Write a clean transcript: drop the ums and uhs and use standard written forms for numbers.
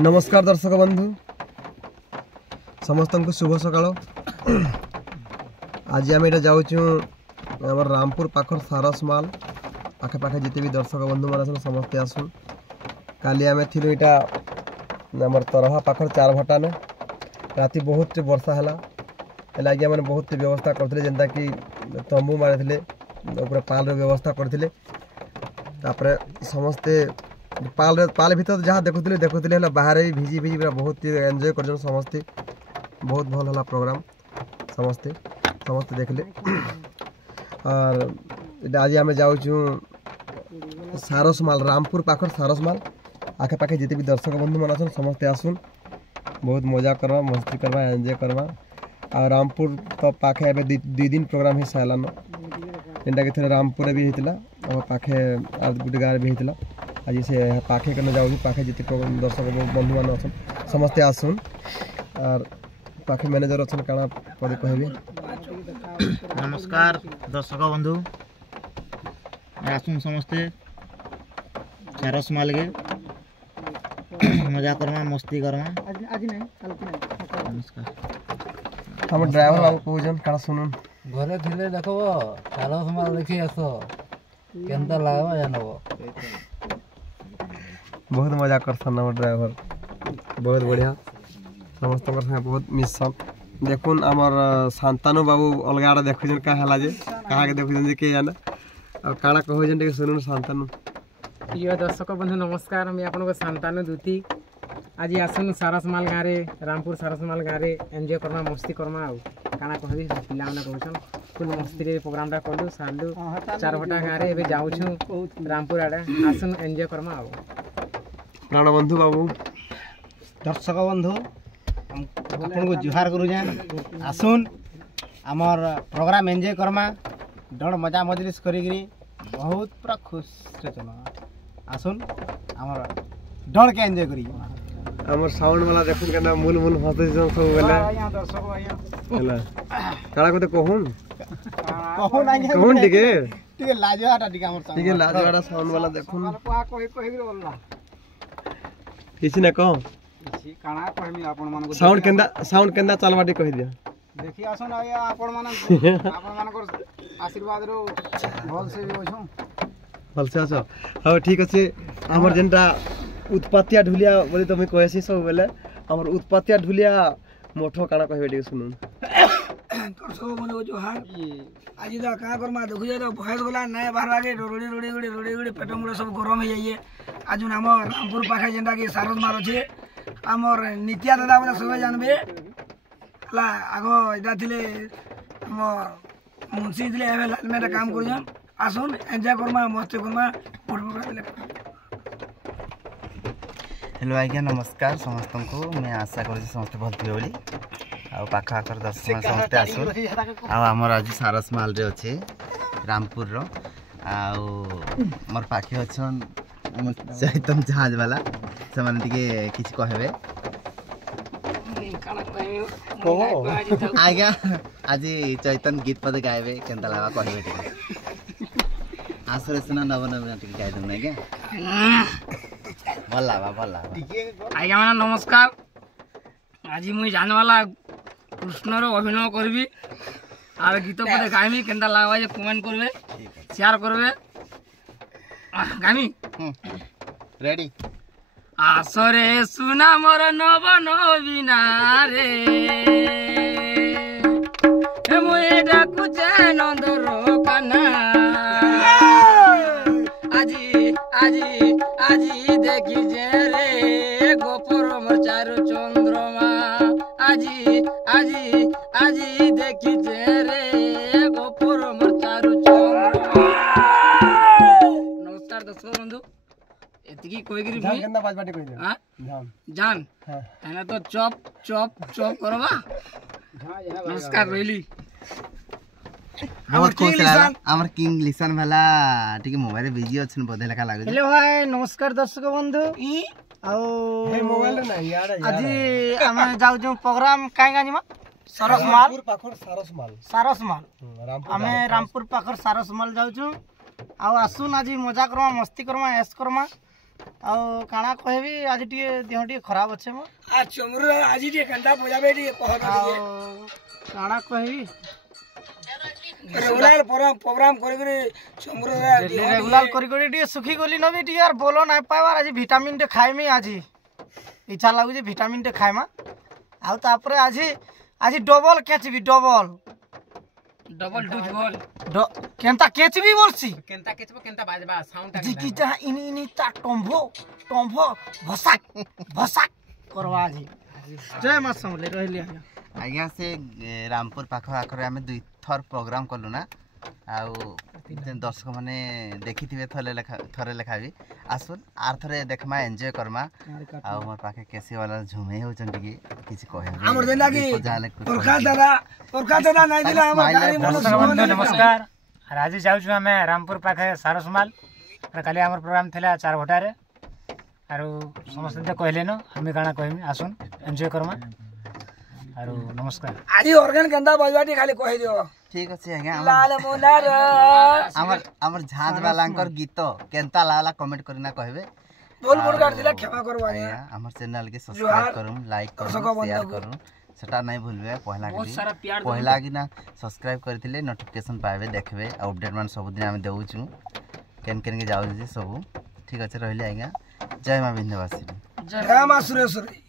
नमस्कार दर्शक बंधु समस्त को शुभ सकाळ। आज आम ये जाऊँ रामपुर पाखर सारसमाल पाखे पाखे जिते भी दर्शक बंधु मान समस्ते आसुन। काली आम थी आम तरहा पाखर 4 भटा ने राति बहुत वर्षा है लगे मैंने बहुत व्यवस्था करते जेनता कि तंबू मारी पाल व्यवस्था करते समस्ते पाल भीतर जहाँ देखुले बाहर भी भिजी भिजी पूरा बहुत एंजॉय कर समस्ते बहुत भल है प्रोग्राम समस्ते देखले। और आज आम जाऊँ सारसमाल रामपुर पाखर सारसमाल आखे पाखे जिते भी दर्शक बंधु मान आसन समस्ते आसुन बहुत मजा करवा मस्ती करवा एंजॉय करवा। और रामपुर तो पाखे ए 2 दिन प्रोग्राम ही सालान जेनटा कि रामपुर भी होता और पाखे गोटे गाँव भी होता। आज से पाखे करने जाऊँ पाखे जिते दर्शक बंधु मान अच्छा समस्ते आसुन। और पाखे मैनेजर अच्छा काना पदे कहबे। नमस्कार दर्शक बंधु आसुन समस्ते सारसमाल के मजा करमा मस्ती करमा। नमस्कार हम ड्राइवर बाबू कहजन काना सुनुन घरे थिले देखो सारसमाल देखी आस केनता लागबा जानबो। बहुत मजा करसन हम ड्राइवर बहुत बढ़िया समस्त बहुत मिशन देखुन आमर शांतानु बाबू अलग आड़े देखुन क्या है जे कहाँ के देखुन जे के जाना और काना कहजन टे सुनुन शांतानु। प्रिय दर्शक बंधु नमस्कार मैं आपन को शांतानु दूती आज आसन सारसमाल गाँव रे रामपुर सारसमाल गाँव रे एंजॉय करमा मस्ती करमा आ काना कहबी पिला माने कहछन फुल मस्ती रे प्रोग्राम टा करलु सालु 4 भटा गाँव रे एबे जाउछु रामपुर आड़े आसन एंजॉय करमा आ। प्राण बंधु बाबू दर्शक बंधु आपन को जुहार करू जान आसुन आमर प्रोग्राम एंजॉय करमा डण मजा मजलिस करी बहुत पूरा खुश रे चलो आसुन आमर डण के एंजॉय करी हमर साउंड वाला देखुन केना मुन मुन हंसै सब बेला यहाँ दर्शक यहाँ हला काना को कहून कहून टिके लाजवाटा टिके हमर ठीक है लाजवाड़ा साउंड वाला देखुन कोई बोलला किसी ने कहो काना कहमी आपन मन को साउंड केंदा चलबाटी कहि दिया देखि आसन आया आपन मन को आशीर्वाद रो भल से होछो भल से आछो। हां ठीक अछि हमर जेनटा उत्पत्तिया ढुलिया बोली तुम कहसी सब बेले हमर उत्पत्तिया ढुलिया मोठो काना कहबे टे सुनुन। तोर सब बंधु जो हार आज दा का करमा देखु जे तो भयस वाला नय बाहर आगे रोड़ी पेट मुड़े सब गरम हो जाइए। आज नाम रामपुर पाखे जेंटा कि सारसमाल अछि हमर नित्या दादा बोले सब जानबे हला आगो इदा थिले हमर मुंशी थिले एवे लालमेट काम करजन आसुन एंजॉय करमा मस्ती करमा हेलो आज्ञा नमस्कार समस्त को मैं आशा कर समस्त भल थे बोली आखा आखर दर्शक समस्ते आसुन आमर आज सारसमाल रे अच्छे रामपुर रो मोर पाखे अच्छन चैतन जहाज वाला से माने किछ कहबे आज्ञा आज चैतन गीत पद गायबे केनता लगा कहबे टिके आसरे सुना नवन टिके गाय दम आज्ञा भला आज्ञा माने नमस्कार आज मुई जाने वाला कृष्ण रो अभिनय करबी आर गीत पदे गाइमी केनता लागबा जे कमेंट करबे शेयर करबे गामी रेडी आसरे सुना मोर नव नवीना रे हे मुई डाकु नंदर काना আজি দেখি যে রে গোপর মোর চারু চন্দ্রমা আজি দেখি যে রে গোপর মোর চারু চন্দ্রমা। নমস্কার দর্শক বন্ধু এতিকি কইগিরি ভাই কেনতা বাজবাটি কই দে हां জান এনা তো চপ চপ চপ করবা। नमस्कार রইলি बहुत खुश लागला हमर किंग लिसन वाला ठीक मोबाइल बिजी अछि बोधे लेखा लागै। हेलो हाय नमस्कार दर्शक बंधु ई ଆଉ मोबाइल ना यार ଆଜି ଆମେ ଯାଉଛୁ ପ୍ରୋଗ୍ରାମ କାଇଁ ଗାଜିମା ସାରସମାଲ ପାଖର ସାରସମାଲ ସାରସମାଲ ଆମେ ରାମପୁର ପାଖର ସାରସମାଲ ଯାଉଛୁ। ଆଉ ଆସୁନ ଆଜି ମଜା କରମା ମସ୍ତି କରମା ଏସ୍ କରମା ଆଉ କାଣା କହିବି ଆଜି ଟିକେ ଦେହ ଟିକେ ଖରାପ ଅଛେ ମୋ आ चमरू आज टे कंटा बजाबे टे कह ଆଉ କାଣା କହିବି रेगुलर प्रोग्राम करी करी चमरू ରେଗୁଲାର କରି କରି ଟିକେ ଶୁଖି ଗଲି ନ ବି ଟିକେ ଆର୍ ବୋଲ ନାଇଁ ପାଇବାର ଆଜି ଭିଟାମିନ୍ ଟେ ଖାଇମି ଆଜି ଇଚ୍ଛା ଲାଗୁଛି ଭିଟାମିନ୍ ଟେ ଖାଇମା ଆଉ ତାପରେ ଆଜି ଆଜି ଡବଲ କେଚିବି ଡବଲ डबल डोज बोल କେନ୍ତା କେଚିବି ବୋଲସି केनता केचबो केनता बाजबा साउंड ଜିକିଟା ଇନି ଇନି ତା ଟମ୍ଭ ଭସାକ ଭସାକ କରବା ଆଜି ଜୟ ମା ସମଲେ ରହିଲି ଆଜ୍ଞା ଆଜ୍ଞା ସେ ରାମପୁର ପାଖ ଆଖରେ ଆମେ 2 ଥର ପ୍ରୋଗ୍ରାମ କଲୁ ନା ଆଉ ଦର୍ଶକ ମାନେ ଦେଖିଥିବେ ଥରେ ଲେଖା ବି ଆସୁନ୍ ଆର୍ ଥରେ ଦେଖମା ଏନ୍ଜୟ କରମା ଆଉ ମୋର ପାଖେ କେସି वाला ଝୁମେଇ ହଉଛନ୍ତି କି କିଛି କହିବେ हमर देना की प्रकाश दादा नहीं दिला हमर गाड़ी बंधु नमस्कार आज जाऊँ आम रामपुर पाखे सारसमाल काली आम प्रोग्राम थी 4 घटार आरु समस्त तो कहले न हमें काଣା कहमी आसुन एंजॉय करमा आरु नमस्कार आज ऑर्गन कंदा बजवाटी खाली कहि दियो ठीक अछि आज्ञा लाल मोनार हमर झांझ वालांकर गीत केनता लागला कमेंट करना कहबे बोल बोल कर दिला क्षमा करबा आज्ञा हमर चैनल के सब्सक्राइब करूं लाइक करूं शेयर करूं सेटा नहीं भूलबे पहला कि ना सब्सक्राइब करथिले नोटिफिकेशन पावे देखबे अपडेट मान सब दिन हम देउछु केन के जाउ जे सब ठीक अछि रहले आज्ञा जय मां विंध्यवासिनी जय मां सुरेश्वरी।